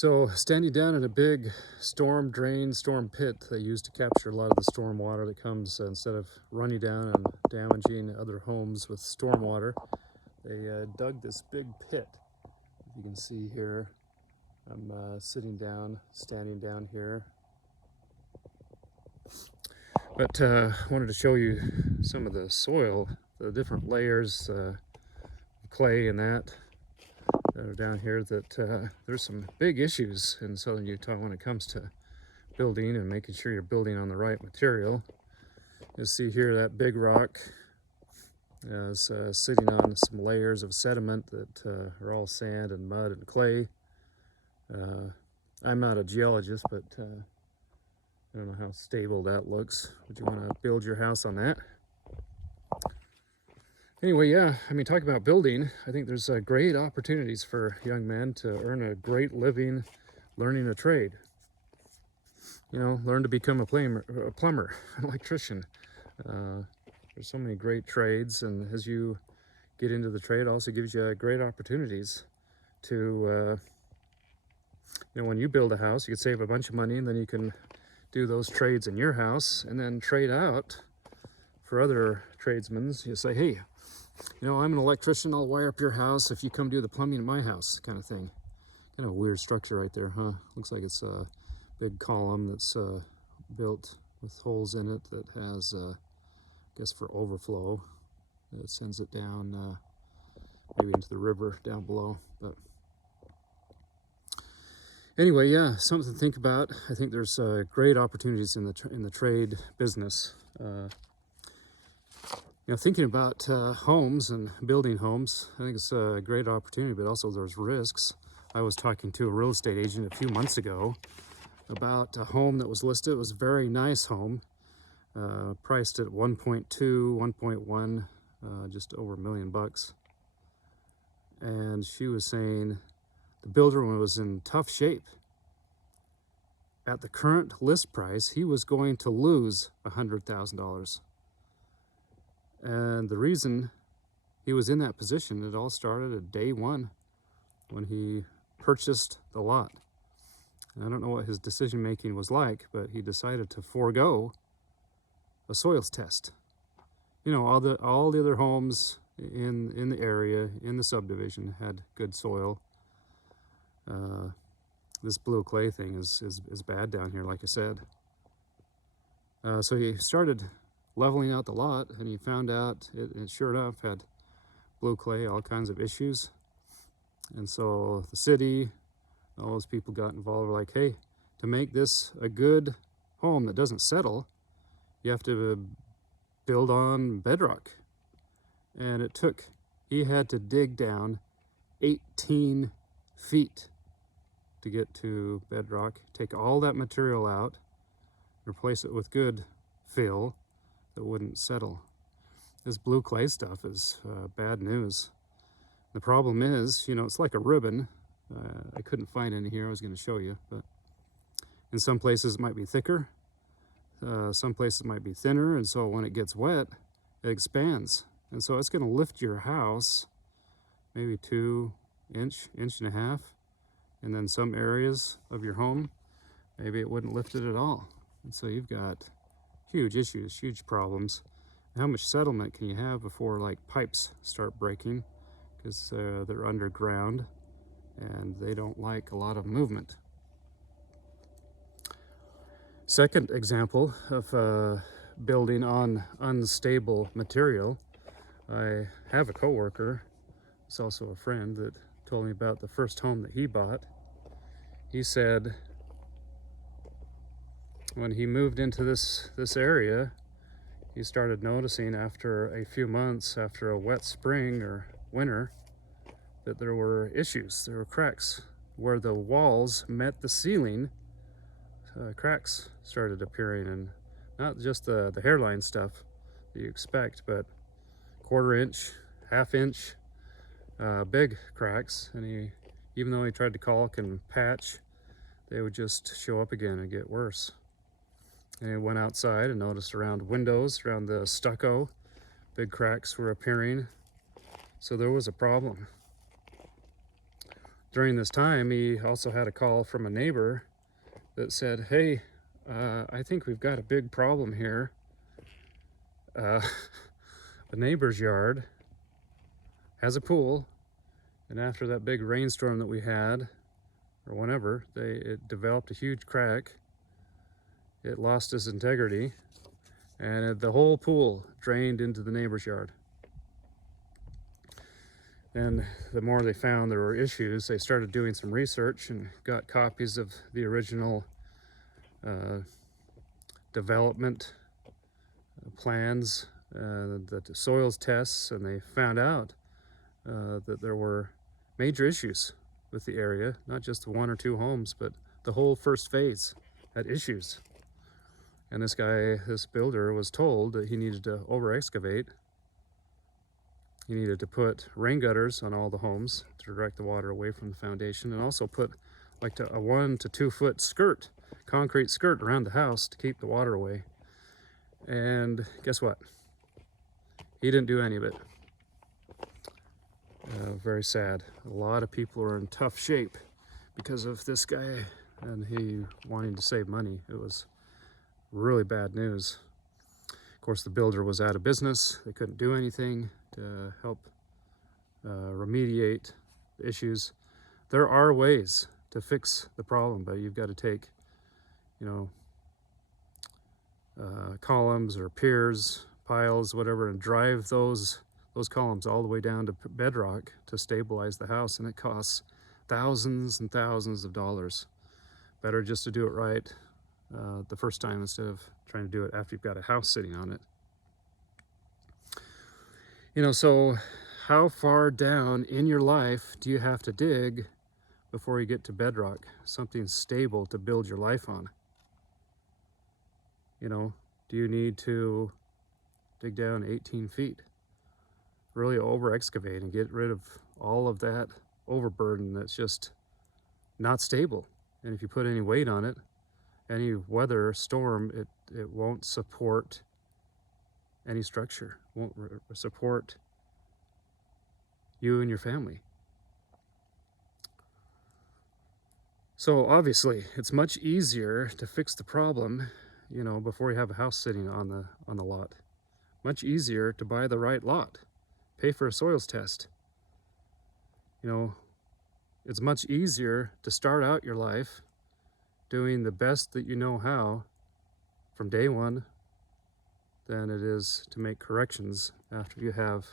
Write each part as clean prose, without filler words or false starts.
So standing down in a big storm drain, storm pit they use to capture a lot of the storm water that comes instead of running down and damaging other homes with storm water. They dug this big pit. If you can see here, I'm standing down here. But wanted to show you some of the soil, the different layers, of clay and that are down here. That there's some big issues in southern Utah when it comes to building and making sure you're building on the right material. You'll see here that big rock is sitting on some layers of sediment that are all sand and mud and clay. I'm not a geologist, but I don't know how stable that looks. Would you want to build your house on that? Anyway, yeah, I mean, talking about building, I think there's great opportunities for young men to earn a great living learning a trade. You know, learn to become a plumber, an electrician. There's so many great trades, and as you get into the trade, it also gives you great opportunities to, you know, when you build a house, you can save a bunch of money, and then you can do those trades in your house and then trade out for other tradesmen. You say, hey, you know, I'm an electrician, I'll wire up your house if you come do the plumbing in my house, kind of thing. Kind of a weird structure right there, huh? Looks like it's a big column that's built with holes in it that has, I guess, for overflow. It sends it down maybe into the river down below. But anyway, yeah, something to think about. I think there's great opportunities in the trade business. You know, thinking about homes and building homes, I think it's a great opportunity, but also there's risks. I was talking to a real estate agent a few months ago about a home that was listed. It was a very nice home, priced at 1.2, 1.1, just over $1 million. And she was saying the builder was in tough shape. At the current list price, he was going to lose $100,000. And the reason he was in that position, it all started at day one when he purchased the lot. And I don't know what his decision making was like, but he decided to forego a soils test. You know, all the other homes in the area, in the subdivision, had good soil. This blue clay thing is bad down here, like I said. So he started leveling out the lot, and he found out it sure enough had blue clay, all kinds of issues. And so the city, all those people got involved, were like, hey, to make this a good home that doesn't settle, you have to build on bedrock. And he had to dig down 18 feet to get to bedrock, take all that material out, replace it with good fill that wouldn't settle. This blue clay stuff is bad news. The problem is, you know, it's like a ribbon. I couldn't find any here, I was going to show you, but in some places it might be thicker, some places it might be thinner, and so when it gets wet, it expands. And so it's going to lift your house maybe 2 inch, 1.5 inches, and then some areas of your home, maybe it wouldn't lift it at all. And so you've got huge issues, huge problems. How much settlement can you have before like pipes start breaking? Because they're underground and they don't like a lot of movement. Second example of building on unstable material. I have a coworker, it's also a friend, that told me about the first home that he bought. He said when he moved into this area, he started noticing after a few months, after a wet spring or winter, that there were issues. There were cracks where the walls met the ceiling. Cracks started appearing, and not just the hairline stuff that you expect, but 1/4 inch, 1/2 inch, big cracks. And even though he tried to caulk and patch, they would just show up again and get worse. And he went outside and noticed around windows, around the stucco, big cracks were appearing. So there was a problem. During this time, he also had a call from a neighbor that said, hey, I think we've got a big problem here. The neighbor's yard has a pool, and after that big rainstorm that we had, or whenever, it developed a huge crack. It lost its integrity, and the whole pool drained into the neighbor's yard. And the more they found there were issues, they started doing some research and got copies of the original development plans, the soils tests, and they found out that there were major issues with the area, not just the 1 or 2 homes, but the whole first phase had issues. And this builder was told that he needed to over excavate. He needed to put rain gutters on all the homes to direct the water away from the foundation, and also put like a 1 to 2 foot skirt, concrete skirt around the house to keep the water away. And guess what? He didn't do any of it. Very sad. A lot of people are in tough shape because of this guy and he wanting to save money. It was really bad news. Of course, the builder was out of business. They couldn't do anything to help remediate the issues. There are ways to fix the problem, but you've got to take, columns or piers, piles, whatever, and drive those columns all the way down to bedrock to stabilize the house, and it costs thousands and thousands of dollars. Better just to do it right the first time instead of trying to do it after you've got a house sitting on it. So how far down in your life do you have to dig before you get to bedrock, something stable to build your life on? Do you need to dig down 18 feet? Really over excavate and get rid of all of that overburden that's just not stable. And if you put any weight on it, any weather storm, it won't support any structure, won't support you and your family. So obviously it's much easier to fix the problem, before you have a house sitting on the lot. Much easier to buy the right lot, pay for a soils test. It's much easier to start out your life doing the best that you know how from day one than it is to make corrections after you have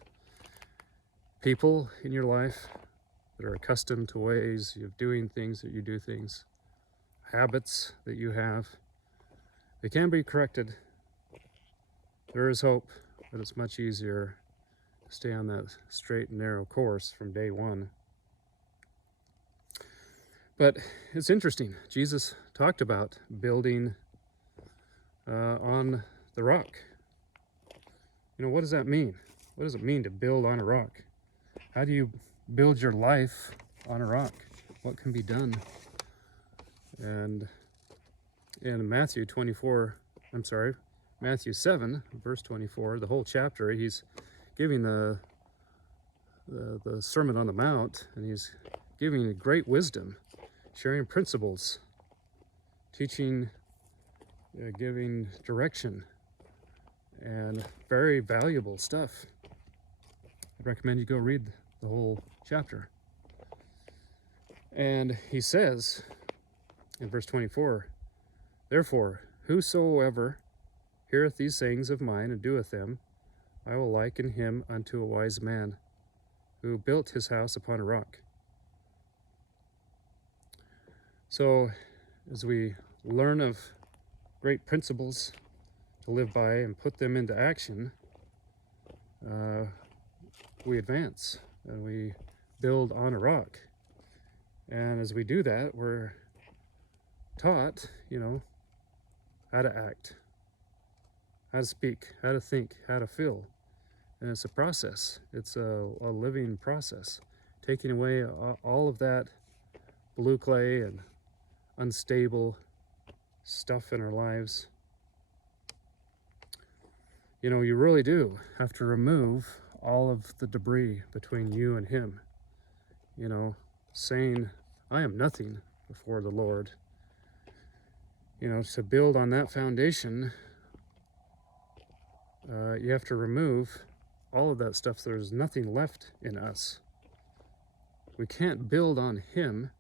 people in your life that are accustomed to ways of doing things that you do things, habits that you have. They can be corrected. There is hope, but it's much easier to stay on that straight and narrow course from day one. But it's interesting. Jesus talked about building on the rock. What does that mean? What does it mean to build on a rock? How do you build your life on a rock? What can be done? And in Matthew 7, verse 24, the whole chapter, he's giving the Sermon on the Mount, and he's giving great wisdom, sharing principles, teaching, giving direction, and very valuable stuff. I'd recommend you go read the whole chapter. And he says in verse 24, "Therefore, whosoever heareth these sayings of mine and doeth them, I will liken him unto a wise man, who built his house upon a rock." So, as we learn of great principles to live by and put them into action, we advance and we build on a rock. And as we do that, we're taught, how to act, how to speak, how to think, how to feel. And it's a process. It's a living process, taking away all of that blue clay and unstable stuff in our lives. You really do have to remove all of the debris between you and him. saying, I am nothing before the Lord. You know, to build on that foundation, you have to remove all of that stuff. There's nothing left in us. We can't build on Him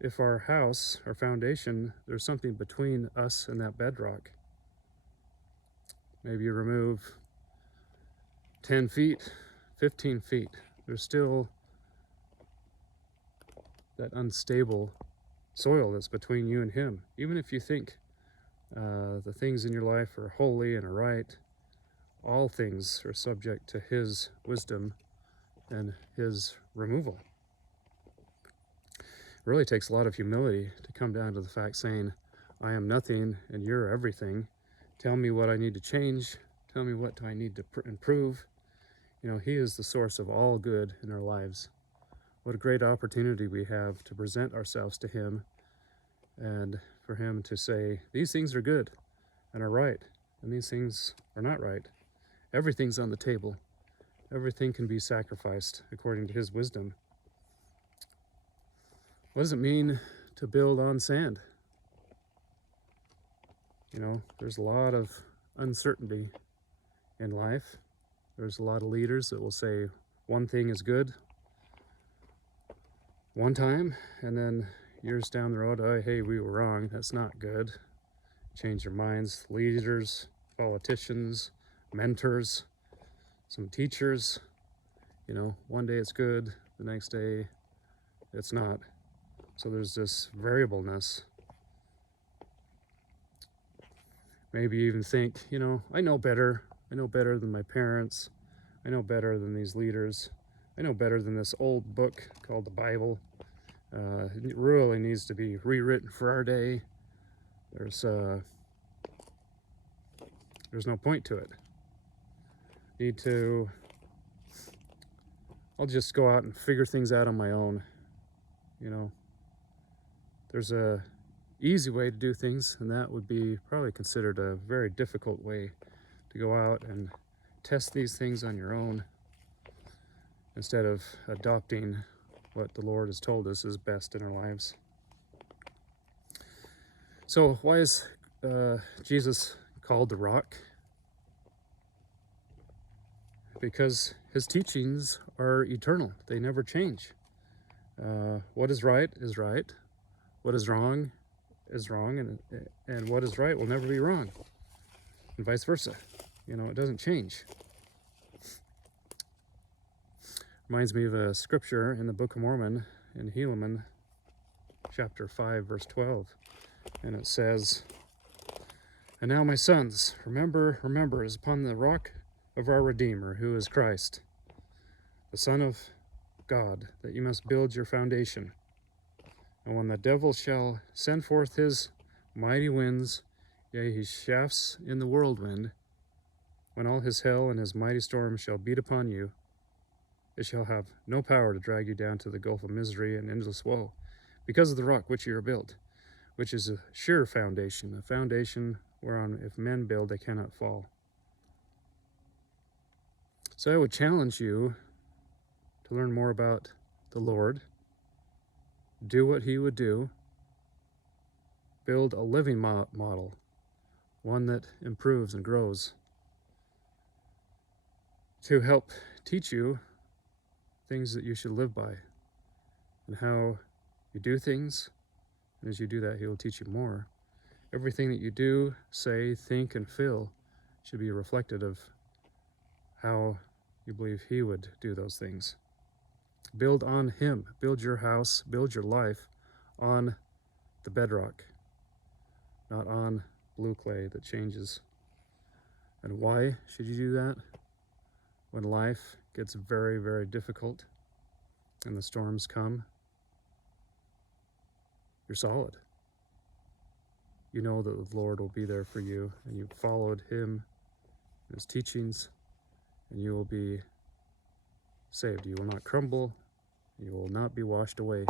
if our house, our foundation, there's something between us and that bedrock. Maybe you remove 10 feet, 15 feet. There's still that unstable soil that's between you and Him. Even if you think the things in your life are holy and are right, all things are subject to His wisdom and His removal. It really takes a lot of humility to come down to the fact saying, I am nothing and you're everything. Tell me what I need to change. Tell me what I need to improve. You know, He is the source of all good in our lives. What a great opportunity we have to present ourselves to Him and for Him to say, these things are good and are right, and these things are not right. Everything's on the table. Everything can be sacrificed according to His wisdom. What does it mean to build on sand? You know, there's a lot of uncertainty in life. There's a lot of leaders that will say one thing is good one time, and then years down the road, oh, hey, we were wrong. That's not good. Change their minds. Leaders, politicians, mentors, some teachers. You know, one day it's good, the next day it's not. So there's this variableness. Maybe you even think, you know, I know better. I know better than my parents. I know better than these leaders. I know better than this old book called the Bible. It really needs to be rewritten for our day. There's no point to it. I'll just go out and figure things out on my own. You know, there's a easy way to do things, and that would be probably considered a very difficult way to go out and test these things on your own instead of adopting what the Lord has told us is best in our lives. So why is Jesus called the rock? Because His teachings are eternal. They never change. What is right is right. What is wrong, and what is right will never be wrong, and vice versa. You know, it doesn't change. Reminds me of a scripture in the Book of Mormon in Helaman, chapter 5, verse 12, and it says, And now, my sons, remember is upon the rock of our Redeemer, who is Christ, the Son of God, that you must build your foundation. And when the devil shall send forth his mighty winds, yea, his shafts in the whirlwind, when all his hail and his mighty storm shall beat upon you, it shall have no power to drag you down to the gulf of misery and endless woe, because of the rock which you are built, which is a sure foundation, a foundation whereon if men build, they cannot fall. So I would challenge you to learn more about the Lord, do what He would do, build a living model, one that improves and grows, to help teach you things that you should live by and how you do things. And as you do that, He will teach you more. Everything that you do, say, think, and feel should be reflected of how you believe He would do those things. Build on Him. Build your house, build your life on the bedrock, not on blue clay that changes. And why should you do that? When life gets very, very difficult and the storms come, you're solid. You know that the Lord will be there for you, and you've followed Him, His teachings, and you will be saved. You will not crumble. You will not be washed away.